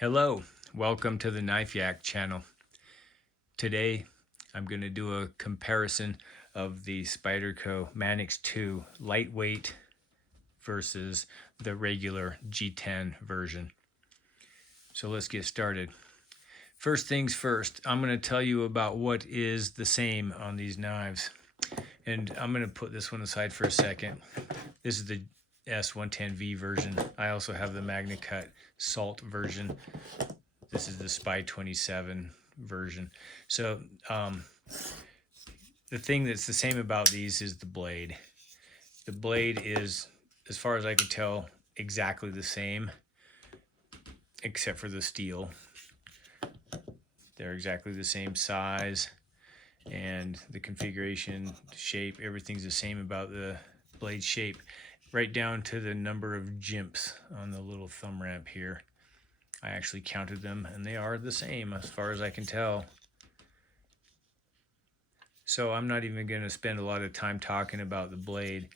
Hello, welcome to the Knife Yak channel. Today I'm going to do a comparison of the Spyderco Manix 2 lightweight versus the regular G10 version. So let's get started. First things first, I'm going to tell you about what is the same on these knives. And I'm going to put this one aside for a second. This is the S110V version. I also have the MagnaCut Salt version. This is the Spy 27 version. So the thing that's the same about these is the blade. The blade is, as far as I can tell, exactly the same, except for the steel. They're exactly the same size, and the configuration, shape, everything's the same about the blade shape, right down to the number of jimps on the little thumb ramp here. I actually counted them, and they are the same as far as I can tell. So I'm not even going to spend a lot of time talking about the blade.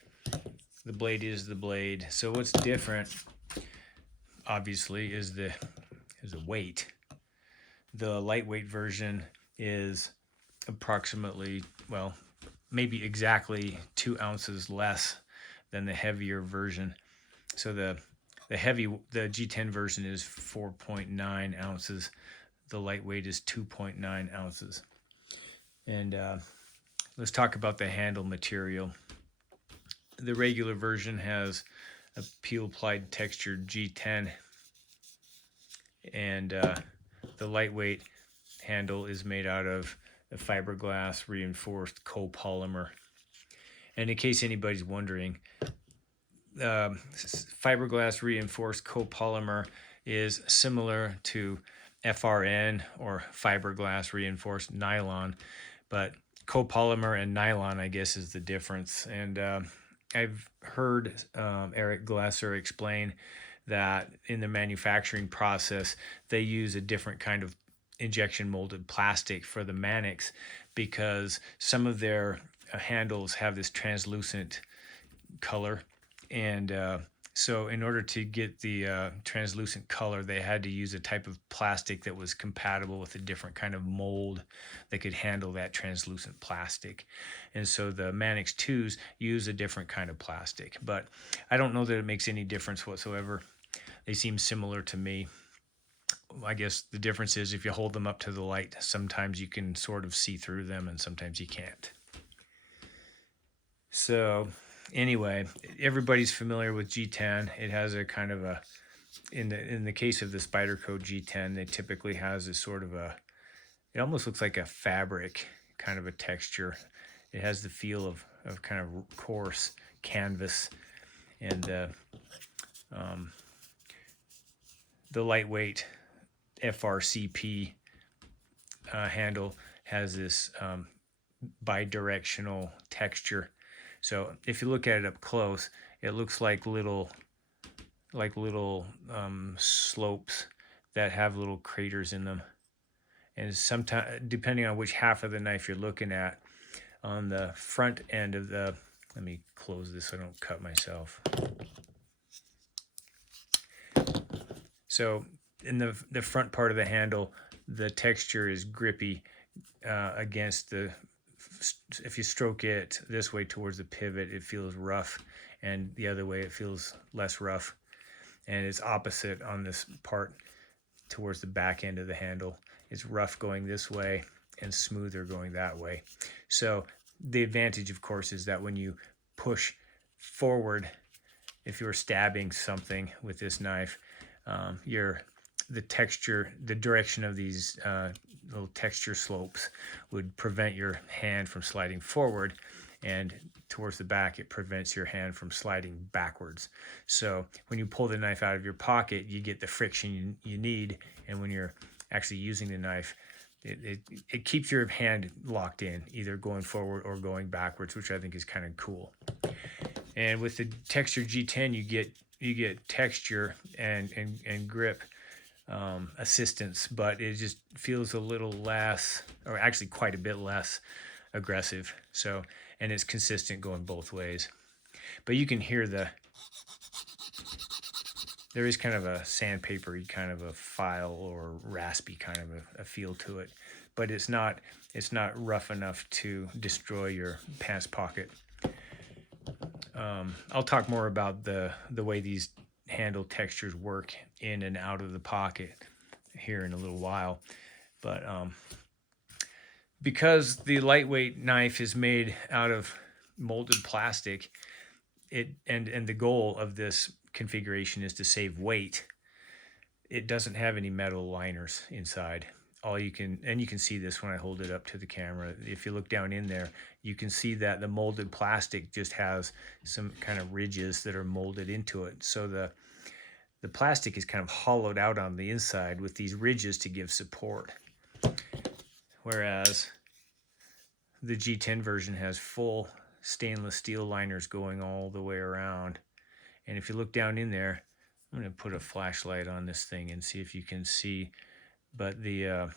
The blade is the blade. So what's different, obviously, is the weight. The lightweight version is approximately, well, maybe exactly 2 ounces less than the heavier version. So the G10 version is 4.9 ounces. The lightweight is 2.9 ounces. And let's talk about the handle material. The regular version has a peel plied textured G10, and the lightweight handle is made out of a fiberglass reinforced copolymer. And in case anybody's wondering, fiberglass reinforced copolymer is similar to FRN, or fiberglass reinforced nylon, but copolymer and nylon, I guess, is the difference. And I've heard Eric Glasser explain that in the manufacturing process they use a different kind of injection molded plastic for the Manix, because some of their handles have this translucent color, and so in order to get the translucent color, they had to use a type of plastic that was compatible with a different kind of mold that could handle that translucent plastic. And so the Manix 2s use a different kind of plastic, but I don't know that it makes any difference whatsoever. They seem similar to me. I guess the difference is if you hold them up to the light, sometimes you can sort of see through them and sometimes you can't. So anyway, everybody's familiar with G10. It has a kind of a, in the case of the Spyderco G10, it typically has a sort of a, it almost looks like a fabric kind of a texture. It has the feel of kind of coarse canvas, and the lightweight FRCP handle has this bidirectional texture. So if you look at it up close, it looks like little slopes that have little craters in them. And sometimes, depending on which half of the knife you're looking at, on the front end of the, let me close this so I don't cut myself. So in the front part of the handle, the texture is grippy against the, if you stroke it this way towards the pivot, it feels rough, and the other way it feels less rough. And it's opposite on this part towards the back end of the handle. It's rough going this way and smoother going that way. So the advantage, of course, is that when you push forward, if you're stabbing something with this knife, the texture, the direction of these little texture slopes would prevent your hand from sliding forward, and towards the back it prevents your hand from sliding backwards. So when you pull the knife out of your pocket, you get the friction you need, and when you're actually using the knife, it keeps your hand locked in, either going forward or going backwards, which I think is kind of cool. And with the texture G10, you get texture and grip assistance, but it just feels a little less, or actually quite a bit less aggressive. So, and it's consistent going both ways. But you can hear the there is kind of a sandpapery kind of a file or raspy kind of a feel to it, but it's not rough enough to destroy your pants pocket. I'll talk more about the way these handle textures work in and out of the pocket here in a little while, but because the lightweight knife is made out of molded plastic, and the goal of this configuration is to save weight, it doesn't have any metal liners inside. You can see this when I hold it up to the camera. If you look down in there, you can see that the molded plastic just has some kind of ridges that are molded into it. So the plastic is kind of hollowed out on the inside with these ridges to give support. Whereas the G10 version has full stainless steel liners going all the way around. And if you look down in there, I'm going to put a flashlight on this thing and see if you can see. But you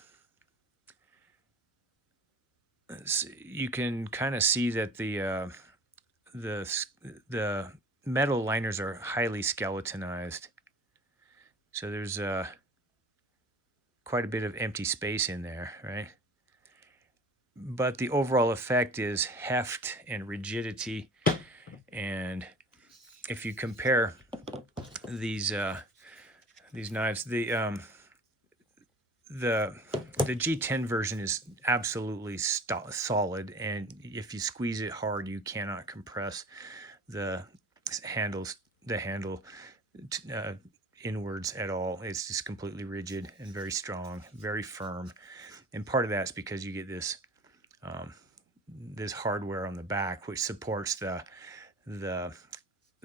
can kind of see that the metal liners are highly skeletonized. So there's quite a bit of empty space in there, right? But the overall effect is heft and rigidity. And if you compare these knives, the G10 version is absolutely solid, and if you squeeze it hard, you cannot compress the handle inwards at all. It's just completely rigid and very strong, very firm. And part of that's because you get this hardware on the back, which supports the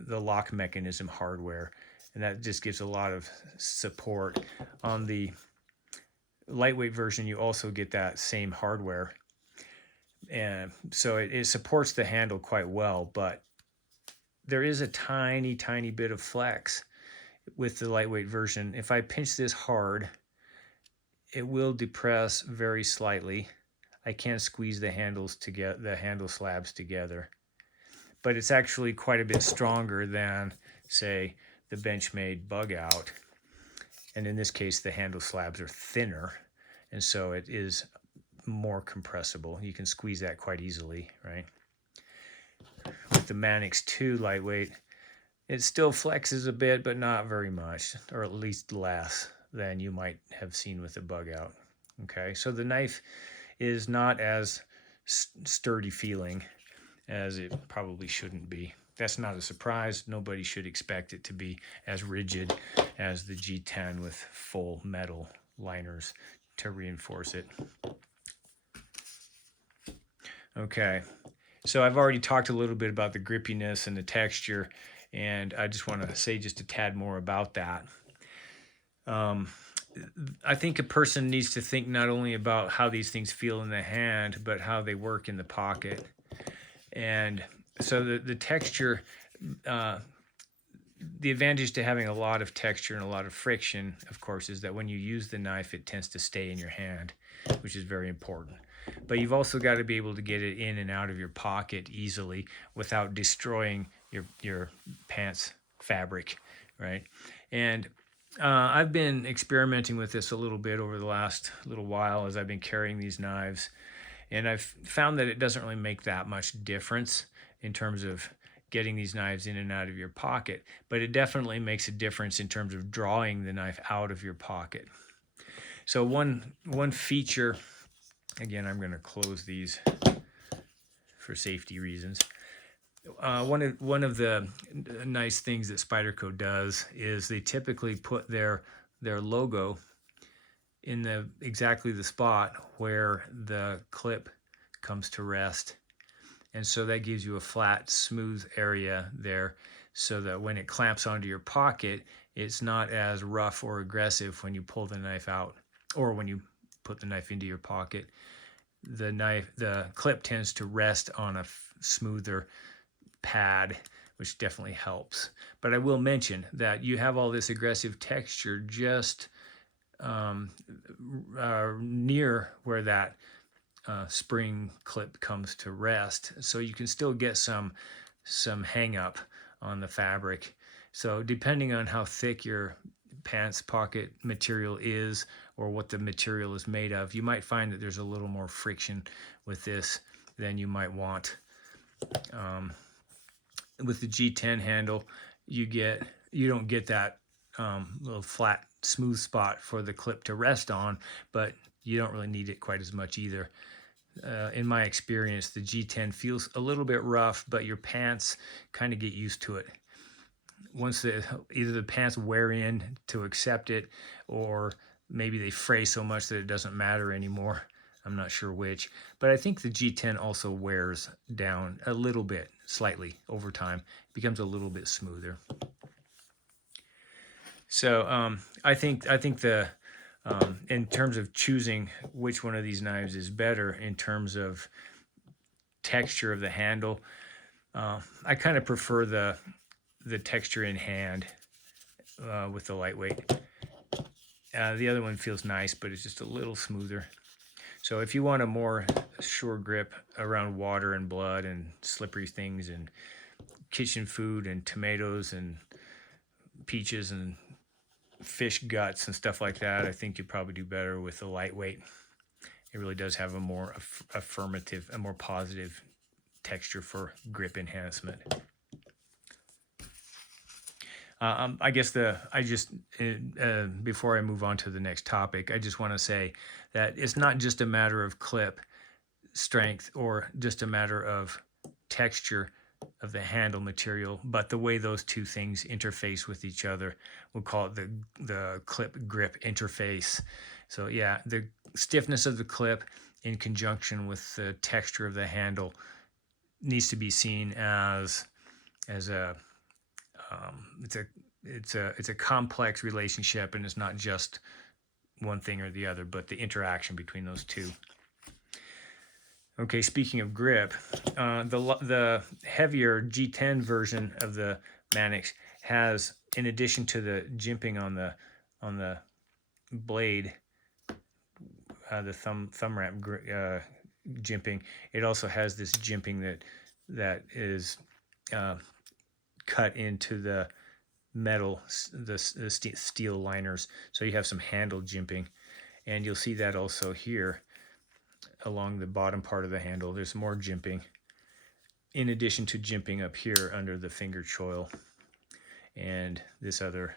lock mechanism hardware, and that just gives a lot of support. On the lightweight version, you also get that same hardware, and so it supports the handle quite well, but there is a tiny bit of flex with the lightweight version. If I pinch this hard, it will depress very slightly. I can squeeze the handle slabs together, but it's actually quite a bit stronger than, say, the Benchmade bug out. And in this case, the handle slabs are thinner, and so it is more compressible. You can squeeze that quite easily, right? With the Manix 2 lightweight, it still flexes a bit, but not very much, or at least less than you might have seen with the bug out. Okay, so the knife is not as sturdy feeling as it probably shouldn't be. That's not a surprise. Nobody should expect it to be as rigid as the G10 with full metal liners to reinforce it. Okay, so I've already talked a little bit about the grippiness and the texture, and I just want to say just a tad more about that. I think a person needs to think not only about how these things feel in the hand, but how they work in the pocket. And so the texture, the advantage to having a lot of texture and a lot of friction, of course, is that when you use the knife, it tends to stay in your hand, which is very important. But you've also got to be able to get it in and out of your pocket easily without destroying your pants fabric, right? And I've been experimenting with this a little bit over the last little while as I've been carrying these knives, and I've found that it doesn't really make that much difference in terms of getting these knives in and out of your pocket, but it definitely makes a difference in terms of drawing the knife out of your pocket. So one feature, again, I'm going to close these for safety reasons. One of the nice things that Spyderco does is they typically put their logo in exactly the spot where the clip comes to rest, and so that gives you a flat, smooth area there, so that when it clamps onto your pocket, it's not as rough or aggressive when you pull the knife out, or when you put the knife into your pocket. The clip tends to rest on a smoother pad, which definitely helps. But I will mention that you have all this aggressive texture just near where that spring clip comes to rest, so you can still get some hang up on the fabric. So depending on how thick your pants pocket material is or what the material is made of, you might find that there's a little more friction with this than you might want. With the G10 handle, you don't get that little flat smooth spot for the clip to rest on, but you don't really need it quite as much either. In my experience, the G10 feels a little bit rough, but your pants kind of get used to it. Once either the pants wear in to accept it, or maybe they fray so much that it doesn't matter anymore. I'm not sure which, but I think the G10 also wears down a little bit, slightly over time. It becomes a little bit smoother. So I think the in terms of choosing which one of these knives is better in terms of texture of the handle, I kind of prefer the texture in hand with the lightweight. The other one feels nice, but it's just a little smoother. So if you want a more sure grip around water and blood and slippery things and kitchen food and tomatoes and peaches and fish guts and stuff like that, I think you'd probably do better with the lightweight. It really does have a more affirmative, a more positive texture for grip enhancement. I guess before I move on to the next topic, I just want to say that it's not just a matter of clip strength or just a matter of texture of the handle material, but the way those two things interface with each other. We'll call it the clip grip interface. So yeah, the stiffness of the clip in conjunction with the texture of the handle needs to be seen as a it's a complex relationship, and it's not just one thing or the other, but the interaction between those two. Okay, speaking of grip, the heavier G10 version of the Manix has, in addition to the jimping on the blade, the thumb ramp jimping, it also has this jimping that is cut into the metal, the steel liners. So you have some handle jimping, and you'll see that also here along the bottom part of the handle. There's more jimping, in addition to jimping up here under the finger choil and this other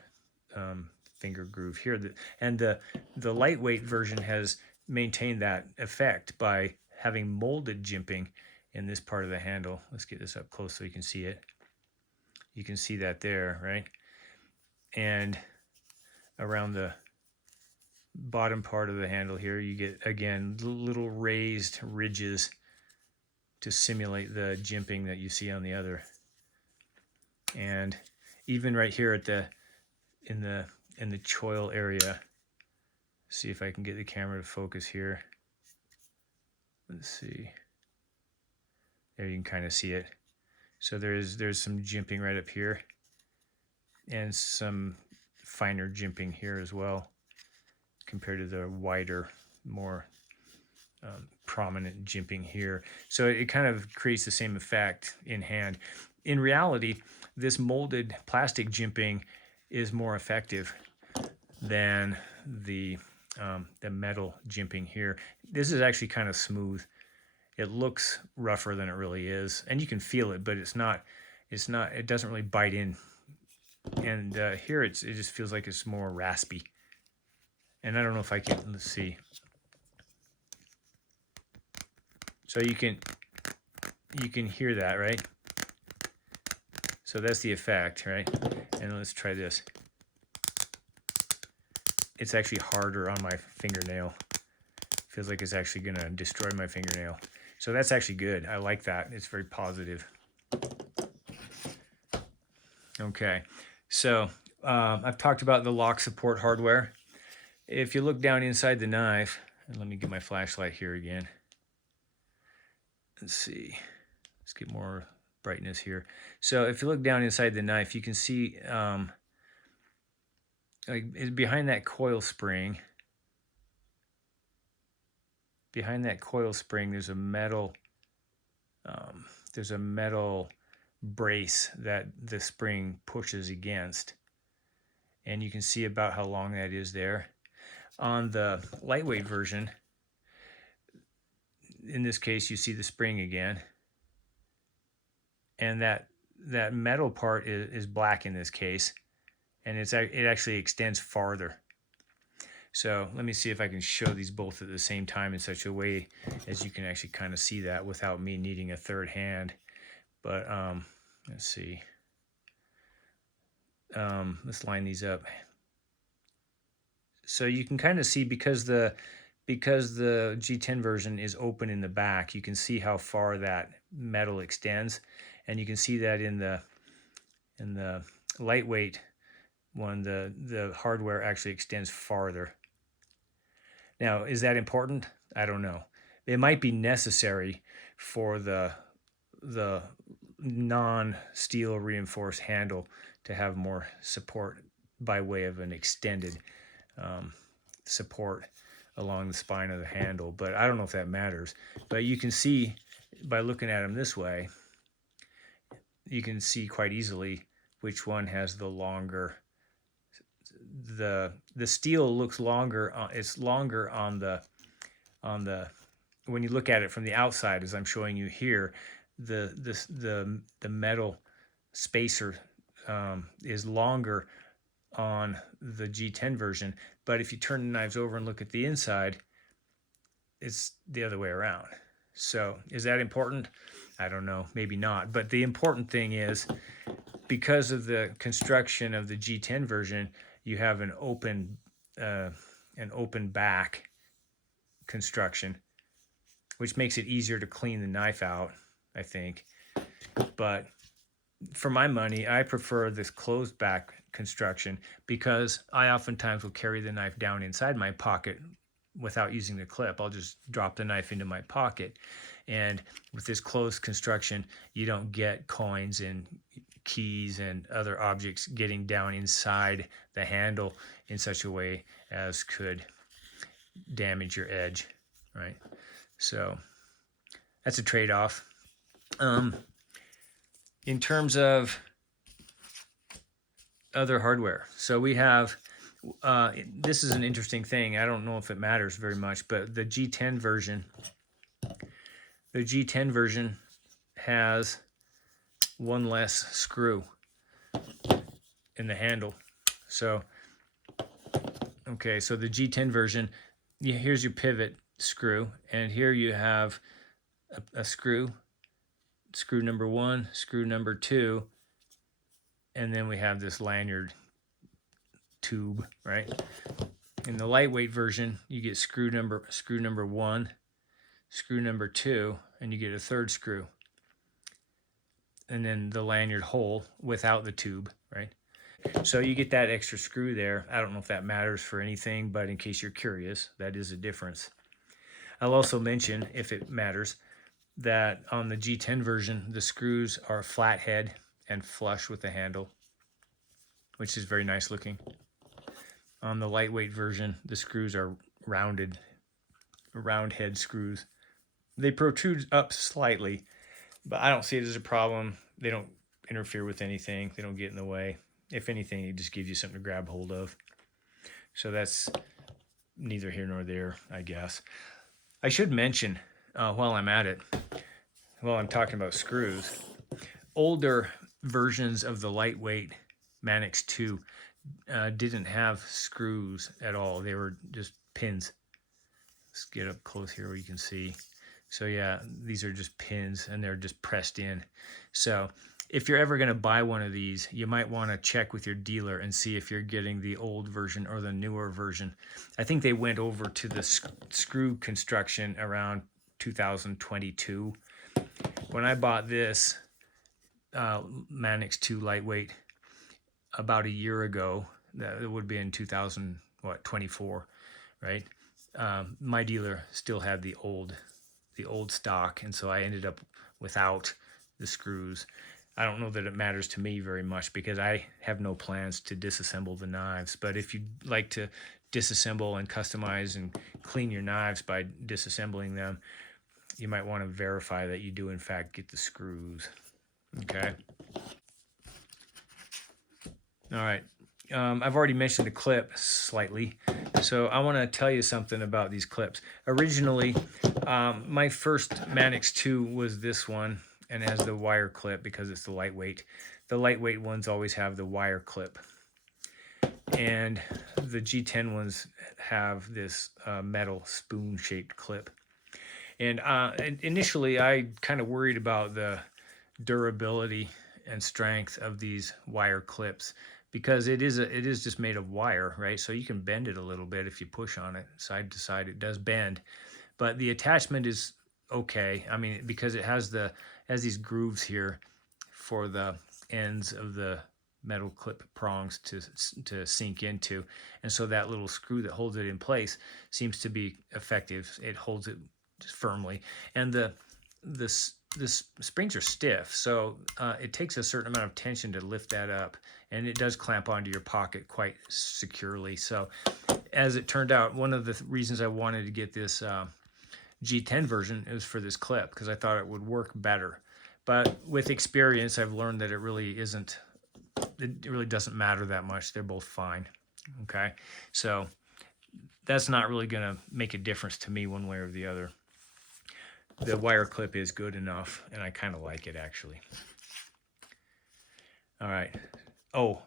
finger groove here. And the lightweight version has maintained that effect by having molded jimping in this part of the handle. Let's get this up close so you can see it. You can see that there, right? And around the bottom part of the handle here, you get, again, little raised ridges to simulate the jimping that you see on the other. And even right here at in the choil area, see if I can get the camera to focus here. Let's see. There you can kind of see it. So there's some jimping right up here, and some finer jimping here as well, compared to the wider, more prominent jimping here. So it kind of creates the same effect in hand. In reality, this molded plastic jimping is more effective than the metal jimping here. This is actually kind of smooth. It looks rougher than it really is, and you can feel it, but it doesn't really bite in. And here it just feels like it's more raspy. And I don't know if I can, let's see. So you can hear that, right? So that's the effect, right? And let's try this. It's actually harder on my fingernail. Feels like it's actually gonna destroy my fingernail. So that's actually good. I like that. It's very positive. Okay, so I've talked about the lock support hardware. If you look down inside the knife, and let me get my flashlight here again. Let's see. Let's get more brightness here. So if you look down inside the knife, you can see like behind that coil spring. Behind that coil spring, there's a metal brace that the spring pushes against. And you can see about how long that is there. On the lightweight version, in this case, you see the spring again. And that metal part is black in this case. And it actually extends farther. So let me see if I can show these both at the same time in such a way as you can actually kind of see that without me needing a third hand. But let's see. Let's line these up. So you can kind of see because the G10 version is open in the back, you can see how far that metal extends, and you can see that in the lightweight one, the hardware actually extends farther. Now, is that important? I don't know. It might be necessary for the non-steel reinforced handle to have more support by way of an extended support along the spine of the handle, but I don't know if that matters. But you can see by looking at them this way, you can see quite easily which one has the longer. The steel looks longer. It's longer on the when you look at it from the outside, as I'm showing you here. The metal spacer is longer on the G10 version, but if you turn the knives over and look at the inside, it's the other way around. So is that important? I don't know, maybe not. But the important thing is, because of the construction of the G10 version, you have an open back construction, which makes it easier to clean the knife out, I think. But for my money, I prefer this closed back construction because I oftentimes will carry the knife down inside my pocket without using the clip. I'll just drop the knife into my pocket. And with this closed construction, you don't get coins and keys and other objects getting down inside the handle in such a way as could damage your edge, right? So that's a trade-off. In terms of other hardware, so we have, this is an interesting thing. I don't know if it matters very much, but the G10 version has one less screw in the handle. So, okay, so the G10 version, here's your pivot screw, and here you have a screw number 1, screw number 2, and then we have this lanyard tube, right? In the lightweight version, you get screw number 1, screw number 2, and you get a third screw, and then the lanyard hole without the tube, right? So you get that extra screw there. I don't know if that matters for anything, but in case you're curious, that is a difference. I'll also mention, if it matters, that on the G10 version, the screws are flat head and flush with the handle, which is very nice looking. On the lightweight version, the screws are rounded, round head screws. They protrude up slightly, but I don't see it as a problem. They don't interfere with anything. They don't get in the way. If anything, it just gives you something to grab hold of. So that's neither here nor there, I guess. I should mention, while I'm at it, while I'm talking about screws, older versions of the lightweight Manix 2 didn't have screws at all. They were just pins. Let's get up close here where you can see. So yeah, these are just pins and they're just pressed in. So if you're ever going to buy one of these, you might want to check with your dealer and see if you're getting the old version or the newer version. I think they went over to the screw construction around 2022. When I bought this Manix 2 lightweight about a year ago, that would be in 2024, right? My dealer still had the old stock, and so I ended up without the screws. I don't know that it matters to me very much because I have no plans to disassemble the knives. But if you'd like to disassemble and customize and clean your knives by disassembling them, you might want to verify that you do in fact get the screws. Okay. All right. I've already mentioned the clip slightly, so I want to tell you something about these clips. Originally, my first Manix 2 was this one, and it has the wire clip because it's the lightweight. The lightweight ones always have the wire clip, and the G10 ones have this metal spoon-shaped clip. And initially, I kind of worried about the durability and strength of these wire clips because it is just made of wire, right? So you can bend it a little bit if you push on it side to side. It does bend, but the attachment is okay. I mean, because it has these grooves here for the ends of the metal clip prongs to sink into, and so that little screw that holds it in place seems to be effective. It holds it just firmly, and the springs are stiff, so it takes a certain amount of tension to lift that up, and it does clamp onto your pocket quite securely. So as it turned out, one of the reasons I wanted to get this G10 version is for this clip, because I thought it would work better. But with experience, I've learned that it really doesn't matter that much. They're both fine. Okay, so that's not really going to make a difference to me one way or the other. The wire clip is good enough, and I kind of like it, actually. All right. Oh,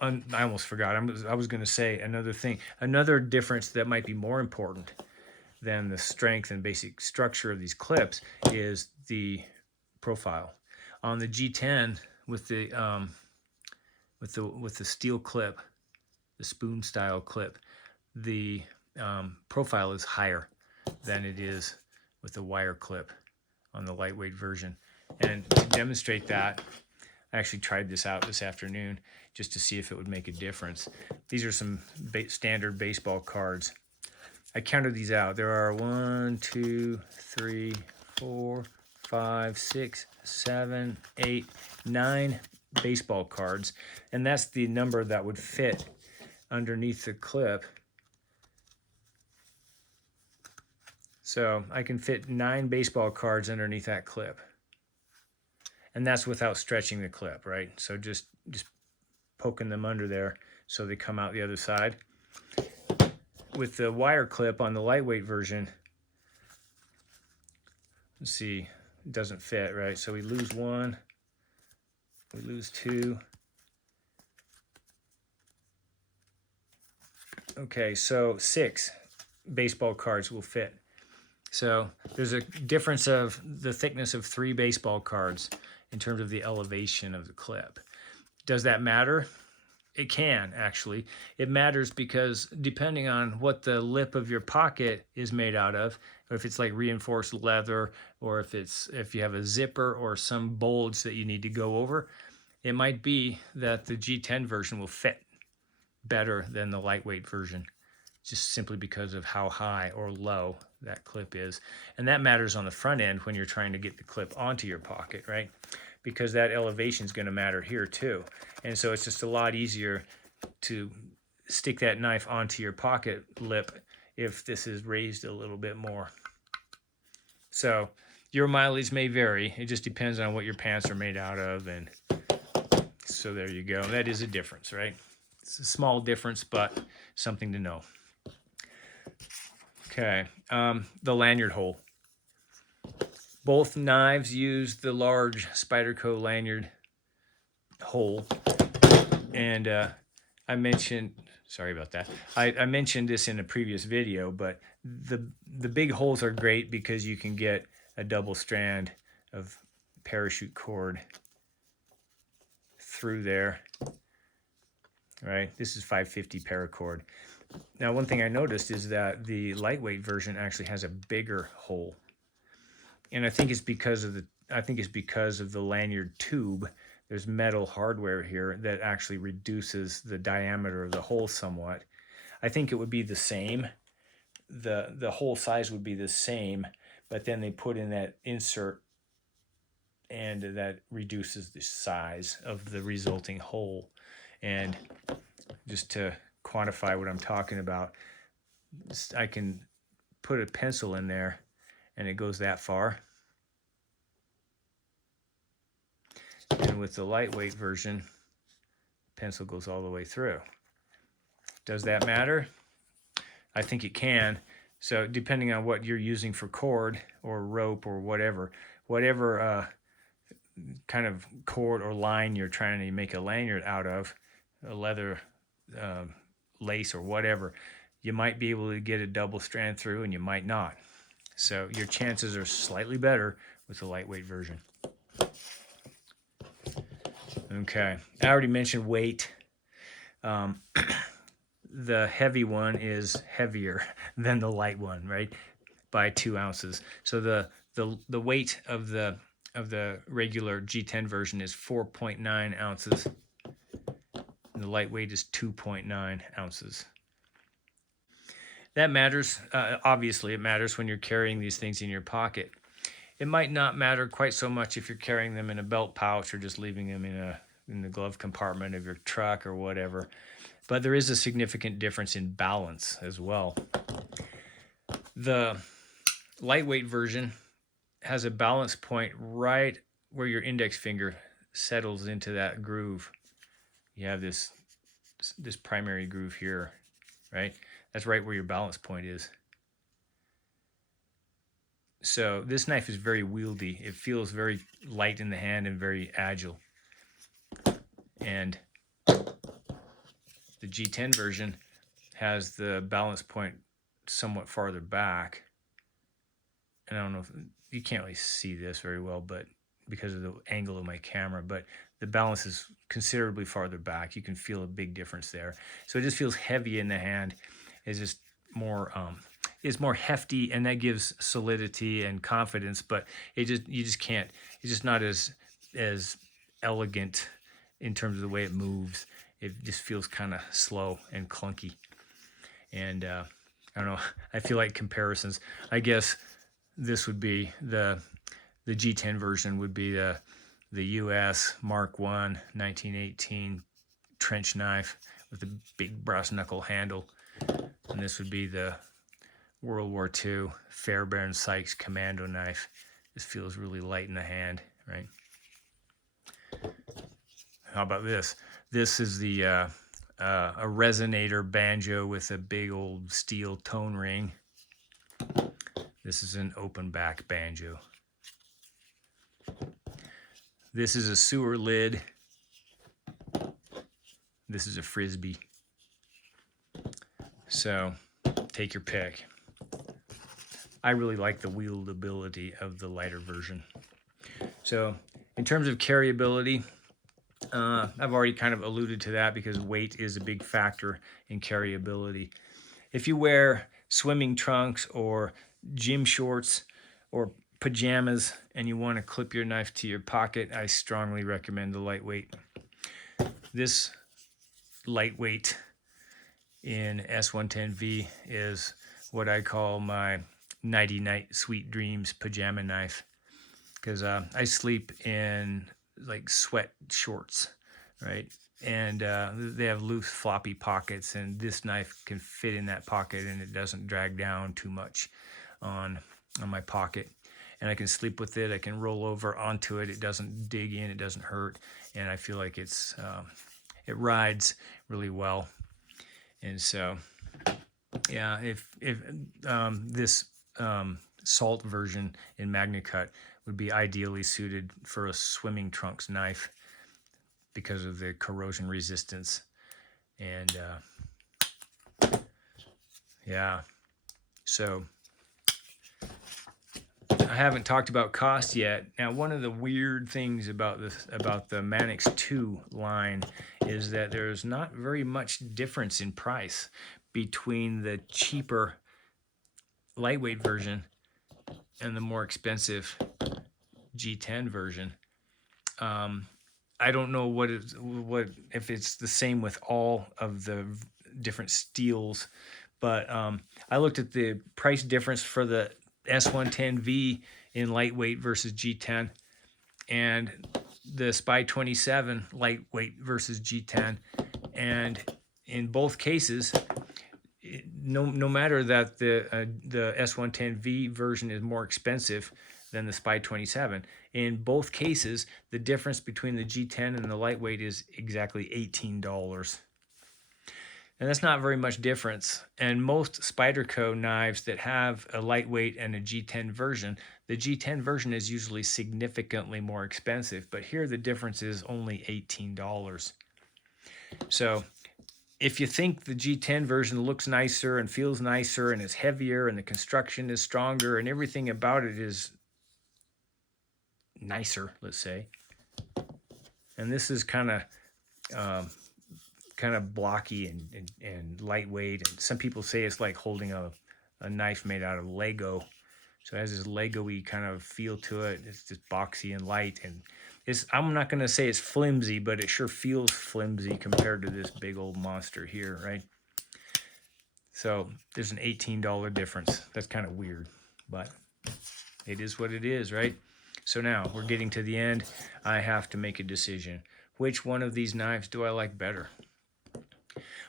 I almost forgot. I was going to say another thing. Another difference that might be more important than the strength and basic structure of these clips is the profile. On the G10 with the steel clip, the spoon style clip, the profile is higher than it is with the wire clip on the lightweight version. And to demonstrate that, I actually tried this out this afternoon just to see if it would make a difference. These are some standard baseball cards. I counted these out. There are 1, 2, 3, 4, 5, 6, 7, 8, 9 baseball cards, and that's the number that would fit underneath the clip. So I can fit 9 baseball cards underneath that clip, and that's without stretching the clip, right? So just poking them under there so they come out the other side. With the wire clip on the lightweight version, let's see, it doesn't fit, right? So we lose 1, we lose 2. Okay, so 6 baseball cards will fit. So there's a difference of the thickness of 3 baseball cards in terms of the elevation of the clip. Does that matter? It can, actually. It matters because depending on what the lip of your pocket is made out of, or if it's like reinforced leather, or if you have a zipper or some bulge that you need to go over, it might be that the G10 version will fit better than the lightweight version, just simply because of how high or low that clip is. And that matters on the front end when you're trying to get the clip onto your pocket, right? Because that elevation is going to matter here too. And so it's just a lot easier to stick that knife onto your pocket lip if this is raised a little bit more. So your mileage may vary. It just depends on what your pants are made out of. And so there you go. That is a difference, right? It's a small difference, but something to know. Okay, the lanyard hole. Both knives use the large Spyderco lanyard hole, and I mentioned, sorry about that. I mentioned this in a previous video, but the big holes are great because you can get a double strand of parachute cord through there. Right, this is 550 paracord. Now, one thing I noticed is that the lightweight version actually has a bigger hole, and I think it's because of the lanyard tube. There's metal hardware here that actually reduces the diameter of the hole somewhat. I think it would be the same. The hole size would be the same, but then they put in that insert, and that reduces the size of the resulting hole. And just to quantify what I'm talking about, I can put a pencil in there and it goes that far. And with the lightweight version, pencil goes all the way through. Does that matter? I think it can. So depending on what you're using for cord or rope or whatever kind of cord or line you're trying to make a lanyard out of, a leather lace or whatever, you might be able to get a double strand through and you might not. So your chances are slightly better with the lightweight version. Okay, I already mentioned weight. The heavy one is heavier than the light one, right? By 2 ounces. So the weight of the regular G10 version is 4.9 ounces. And the lightweight is 2.9 ounces. That matters. Obviously, it matters when you're carrying these things in your pocket. It might not matter quite so much if you're carrying them in a belt pouch or just leaving them in the glove compartment of your truck or whatever. But there is a significant difference in balance as well. The lightweight version has a balance point right where your index finger settles into that groove. You have this primary groove here, right? That's right where your balance point is. So this knife is very wieldy. It feels very light in the hand and very agile. And the G10 version has the balance point somewhat farther back. And I don't know if you can't really see this very well, but because of the angle of my camera, but the balance is considerably farther back. You can feel a big difference there. So it just feels heavy in the hand. It's just more more hefty, and that gives solidity and confidence, but you just can't, it's just not as elegant in terms of the way it moves. It just feels kind of slow and clunky. And I don't know, I feel like comparisons, I guess this would be the G10 version would be the US Mark I 1918 trench knife with a big brass knuckle handle, and this would be the World War II Fairbairn Sykes commando knife. This feels really light in the hand, right? How about this? This is the a resonator banjo with a big old steel tone ring. This is an open back banjo. This is a sewer lid. This is a frisbee. So take your pick. I really like the wieldability of the lighter version. So in terms of carryability, I've already kind of alluded to that because weight is a big factor in carryability. If you wear swimming trunks or gym shorts or pajamas and you want to clip your knife to your pocket, I strongly recommend the lightweight. This lightweight in S110V is what I call my nighty night sweet dreams pajama knife, because I sleep in like sweat shorts, right? And they have loose floppy pockets, and this knife can fit in that pocket and it doesn't drag down too much on my pocket. And I can sleep with it, I can roll over onto it, it doesn't dig in, it doesn't hurt, and I feel like it rides really well. And so yeah, if this salt version in MagnaCut would be ideally suited for a swimming trunks knife because of the corrosion resistance. And yeah, so I haven't talked about cost yet. Now, one of the weird things about the Manix 2 line is that there's not very much difference in price between the cheaper lightweight version and the more expensive G10 version. I don't know if it's the same with all of the different steels, but I looked at the price difference for the S110V in lightweight versus G10, and the Spy 27 lightweight versus G10, and in both cases, no matter that the S110V version is more expensive, than the Spy 27. In both cases, the difference between the G10 and the lightweight is exactly $18. And that's not very much difference. And most Spyderco knives that have a lightweight and a G10 version, the G10 version is usually significantly more expensive, but here the difference is only $18. So if you think the G10 version looks nicer and feels nicer and is heavier and the construction is stronger and everything about it is nicer, let's say, and this is kind of blocky and lightweight, and some people say it's like holding a knife made out of Lego. So it has this Lego-y kind of feel to it. It's just boxy and light, and I'm not going to say it's flimsy, but it sure feels flimsy compared to this big old monster here, right? So there's an $18 difference. That's kind of weird, but it is what it is, right? So now we're getting to the end. I have to make a decision. Which one of these knives do I like better?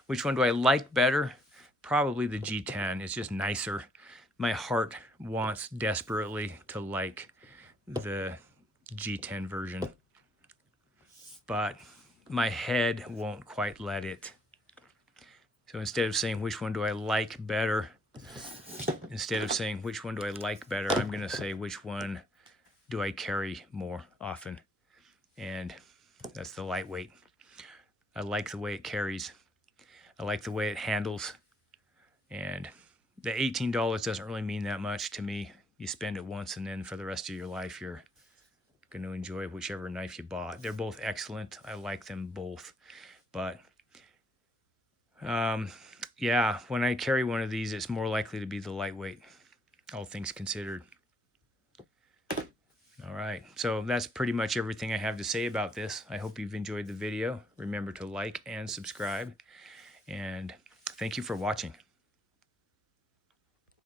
Which one do I like better? Probably the G10. It's just nicer. My heart wants desperately to like the G10 version, but my head won't quite let it. So instead of saying which one do I like better, instead of saying which one do I like better, I'm going to say which one do I carry more often, and that's the lightweight. I like the way it carries. I like the way it handles, and the $18 doesn't really mean that much to me. You spend it once, and then for the rest of your life, you're going to enjoy whichever knife you bought. They're both excellent. I like them both. But yeah, when I carry one of these, it's more likely to be the lightweight, all things considered. All right, so that's pretty much everything I have to say about this. I hope you've enjoyed the video. Remember to like and subscribe, and thank you for watching.